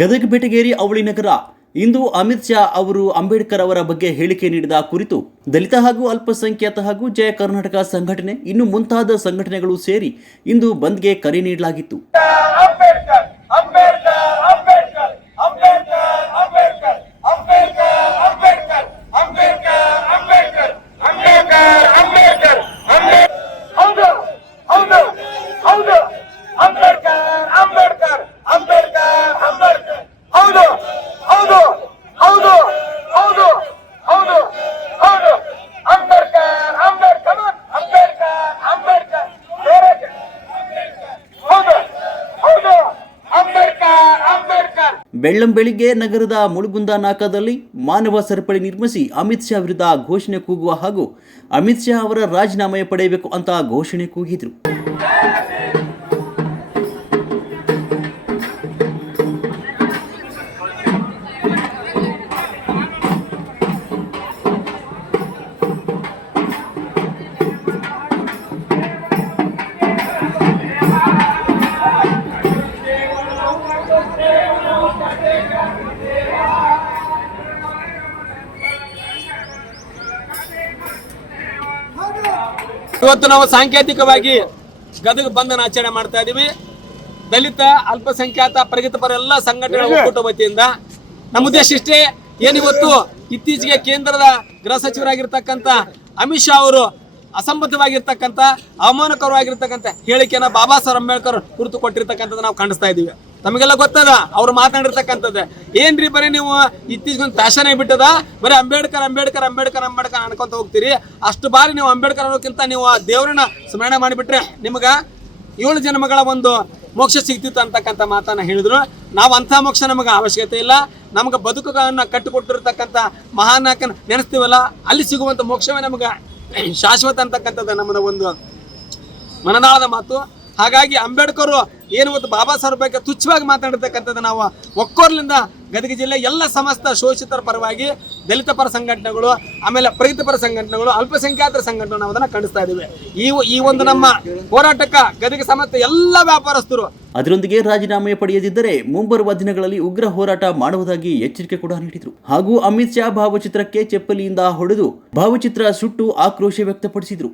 ಗದಗ ಬೆಟಗೇರಿ ಅವಳಿ ನಗರ. ಇಂದು ಅಮಿತ್ ಶಾ ಅವರು ಅಂಬೇಡ್ಕರ್ ಅವರ ಬಗ್ಗೆ ಹೇಳಿಕೆ ನೀಡಿದ ಕುರಿತು ದಲಿತ ಹಾಗೂ ಅಲ್ಪಸಂಖ್ಯಾತ ಹಾಗೂ ಜಯ ಕರ್ನಾಟಕ ಸಂಘಟನೆ ಇನ್ನು ಮುಂತಾದ ಸಂಘಟನೆಗಳು ಸೇರಿ ಇಂದು ಬಂದ್ಗೆ ಕರೆ ನೀಡಲಾಗಿತ್ತು. ಅಂಬೇಡ್ಕರ್ ಬೆಳ್ಳಂ ಬೆಳಿಗ್ಗೆ ನಗರದ ಮುಳುಗುಂದ ನಾಕಾದಲ್ಲಿ ಮಾನವ ಸರಪಳಿ ನಿರ್ಮಿಸಿ ಅಮಿತ್ ಶಾ ವಿರುದ್ಧ ಘೋಷಣೆ ಕೂಗುವ ಹಾಗೂ ಅಮಿತ್ ಶಾ ಅವರ ರಾಜೀನಾಮೆ ಪಡೆಯಬೇಕು ಅಂತ ಘೋಷಣೆ ಕೂಗಿದ್ರು. ಇವತ್ತು ನಾವು ಸಾಂಕೇತಿಕವಾಗಿ ಗದಗ ಬಂಧನ ಆಚರಣೆ ಮಾಡ್ತಾ ಇದೀವಿ. ದಲಿತ ಅಲ್ಪಸಂಖ್ಯಾತ ಪ್ರಗತಿಪರ ಎಲ್ಲ ಸಂಘಟನೆಗಳ ಒಕ್ಕೂಟ ವತಿಯಿಂದ ನಮ್ಮ ಉದ್ದೇಶ ಇಷ್ಟೇ ಏನಿವತ್ತು ಇತ್ತೀಚೆಗೆ ಕೇಂದ್ರದ ಗೃಹ ಸಚಿವರಾಗಿರ್ತಕ್ಕಂಥ ಅಮಿತ್ ಶಾ ಅವರು ಅಸಂಬದ್ಧವಾಗಿರ್ತಕ್ಕಂಥ ಅವಮಾನಕರವಾಗಿರ್ತಕ್ಕಂಥ ಹೇಳಿಕೆಯನ್ನ ಬಾಬಾ ಸಾಹೇಬ್ ಅಂಬೇಡ್ಕರ್ ಕುರಿತು ಕೊಟ್ಟಿರ್ತಕ್ಕಂಥದ್ದು ನಾವು ಕಾಣಿಸ್ತಾ ಇದೀವಿ. ತಮಗೆಲ್ಲ ಗೊತ್ತದ, ಅವ್ರು ಮಾತನಾಡಿರ್ತಕ್ಕಂಥದ್ದು ಏನ್ರಿ ಬರೀ ನೀವು ಇತ್ತೀಚೆಗೆ ಒಂದು ಫ್ಯಾಷನ್ ಬಿಟ್ಟದ ಬರೀ ಅಂಬೇಡ್ಕರ್ ಅಂಬೇಡ್ಕರ್ ಅಂಬೇಡ್ಕರ್ ಅಂಬೇಡ್ಕರ್ ಅನ್ಕೊಂತ ಹೋಗ್ತೀರಿ. ಅಷ್ಟು ಬಾರಿ ನೀವು ಅಂಬೇಡ್ಕರ್ ಅನ್ನೋಕ್ಕಿಂತ ನೀವು ದೇವರನ್ನ ಸ್ಮರಣೆ ಮಾಡಿಬಿಟ್ರೆ ನಿಮ್ಗೆ ಏಳು ಜನ್ಮಗಳ ಒಂದು ಮೋಕ್ಷ ಸಿಗ್ತಿತ್ತು ಅಂತಕ್ಕಂಥ ಮಾತನ್ನ ಹೇಳಿದ್ರು. ನಾವು ಅಂಥ ಮೋಕ್ಷ ನಮಗೆ ಅವಶ್ಯಕತೆ ಇಲ್ಲ. ನಮ್ಗೆ ಬದುಕುಗಳನ್ನ ಕಟ್ಟಿಕೊಟ್ಟಿರ್ತಕ್ಕಂಥ ಮಹಾನಾಯಕನ ನೆನೆಸ್ತೀವಲ್ಲ, ಅಲ್ಲಿ ಸಿಗುವಂಥ ಮೋಕ್ಷವೇ ನಮಗೆ ಶಾಶ್ವತ ಅಂತಕ್ಕಂಥದ್ದು ನಮ್ಮದ ಒಂದು ಮನದಾಳದ ಮಾತು. ಹಾಗಾಗಿ ಅಂಬೇಡ್ಕರ್ ಏನು ಇವತ್ತು ಬಾಬಾ ಸಾಹೇಬ್ ಬಗ್ಗೆ ತುಚ್ಛವಾಗಿ ಮಾತಾಡಿರ್ತಕ್ಕಂಥದ್ದು ನಾವು ಒಕ್ಕೋರ್ಲಿಂದ ಗದಗ ಜಿಲ್ಲೆ ಎಲ್ಲ ಸಮಸ್ತ ಶೋಷಿತರ ಪರವಾಗಿ ದಲಿತ ಪರ ಸಂಘಟನೆಗಳು ಆಮೇಲೆ ಪ್ರಗತಿಪರ ಸಂಘಟನೆಗಳು ಅಲ್ಪಸಂಖ್ಯಾತರ ಸಂಘಟನೆ ನಾವು ಅದನ್ನ ಖಂಡಿಸ್ತಾ ಇದ್ದೀವಿ. ಈ ಈ ಒಂದು ನಮ್ಮ ಹೋರಾಟಕ್ಕ ಗದಗ ಸಮಸ್ತ ಎಲ್ಲ ವ್ಯಾಪಾರಸ್ಥರು ಅದರೊಂದಿಗೆ ರಾಜೀನಾಮೆ ಪಡೆಯದಿದ್ದರೆ ಮುಂಬರುವ ದಿನಗಳಲ್ಲಿ ಉಗ್ರ ಹೋರಾಟ ಮಾಡುವುದಾಗಿ ಎಚ್ಚರಿಕೆ ಕೂಡ ನೀಡಿದರು. ಹಾಗೂ ಅಮಿತ್ ಶಾ ಭಾವಚಿತ್ರಕ್ಕೆ ಚಪ್ಪಲಿಯಿಂದ ಹೊಡೆದು ಭಾವಚಿತ್ರ ಸುಟ್ಟು ಆಕ್ರೋಶ ವ್ಯಕ್ತಪಡಿಸಿದರು.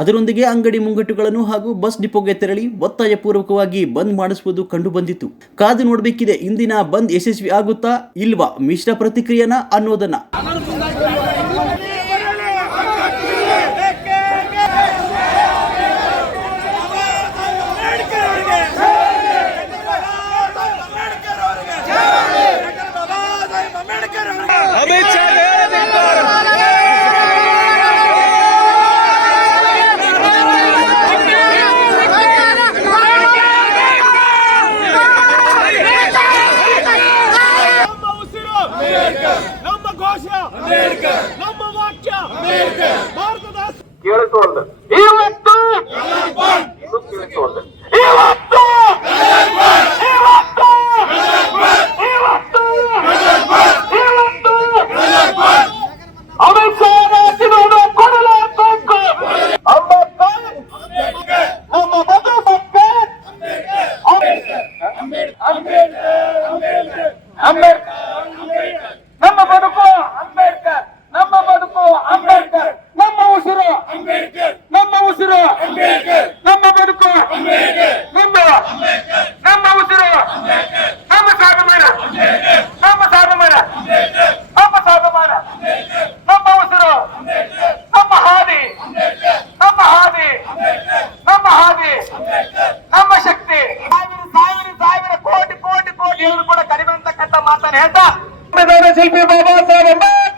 ಅದರೊಂದಿಗೆ ಅಂಗಡಿ ಮುಂಗಟ್ಟುಗಳನ್ನು ಹಾಗೂ ಬಸ್ ಡಿಪೋಗೆ ತೆರಳಿ ಒತ್ತಾಯಪೂರ್ವಕವಾಗಿ ಬಂದ್ ಮಾಡಿಸುವುದು ಕಂಡು ಬಂದಿತ್ತು. ಕಾದು ನೋಡಬೇಕಿದೆ, ಇಂದಿನ ಬಂದ್ ಯಶಸ್ವಿ ಆಗುತ್ತಾ ಇಲ್ವಾ ಮಿಶ್ರ ಪ್ರತಿಕ್ರಿಯೆನ ಅನ್ನೋದನ್ನ ನಮ್ಮ ಉಸಿರು ನಮ್ಮ ಘೋಷ ನಮ್ಮ ವಾಕ್ಯ ಭಾರತದ ಕೇಳಿಸುವಂತ ಇವತ್ತು ಇನ್ನು ಕೇಳಿಸುವಂತ ಇವತ್ತು ಇವತ್ತು ಇವತ್ತು ಇವತ್ತು ಅಮಿತ್ ಶಾ ರಾಜೀನಾಮೆ ಕೊಡಲೇಬೇಕು ಅಂಬೇಡ್ಕರ್ ನಮ್ಮ ಬದುಕಕ್ಕೆ ಅಂಬೇಡ್ಕರ್ ನಮ್ಮ ಬದುಕು ಅಂಬೇಡ್ಕರ್ ನಮ್ಮ ಬದುಕು ಅಂಬೇಡ್ಕರ್ ನಮ್ಮ ಉಸಿರು ಅಂಬೇಡ್ಕರ್ ನಮ್ಮ ಉಸಿರು ಅಂಬೇಡ್ಕರ್ ನಮ್ಮ ಬದುಕು ಅಂಬೇಡ್ಕರ್ ನಮ್ಮ ನಮ್ಮ ಉಸಿರು ನಮ್ಮ ಸ್ವಾಭಿಮಾನ ನಮ್ಮ ಸ್ವಾಭಿಮಾನ ನಮ್ಮ ಸ್ವಾಭಿಮಾನ ನಮ್ಮ ಉಸಿರು ನಮ್ಮ ಹಾದಿ ನಮ್ಮ ಹಾದಿ ನಮ್ಮ ಹಾದಿ ನಮ್ಮ ಶಕ್ತಿ ಸಾವಿರ ಸಾವಿರ ಸಾವಿರ ಕೋಟಿ ಕೋಟಿ ಕೋಟಿ ಅವರು ಕೂಡ ಕಡಿಮೆ ಅಂತಕ್ಕಂಥ ಮಾತನ್ನು ಹೇಳ್ತಾ ಸಂವಿಧಾನ ಶಿಲ್ಪಿ ಬಾಬಾ ಸಾಹೇಬ್ ಅಂಬೇಡ್ಕರ್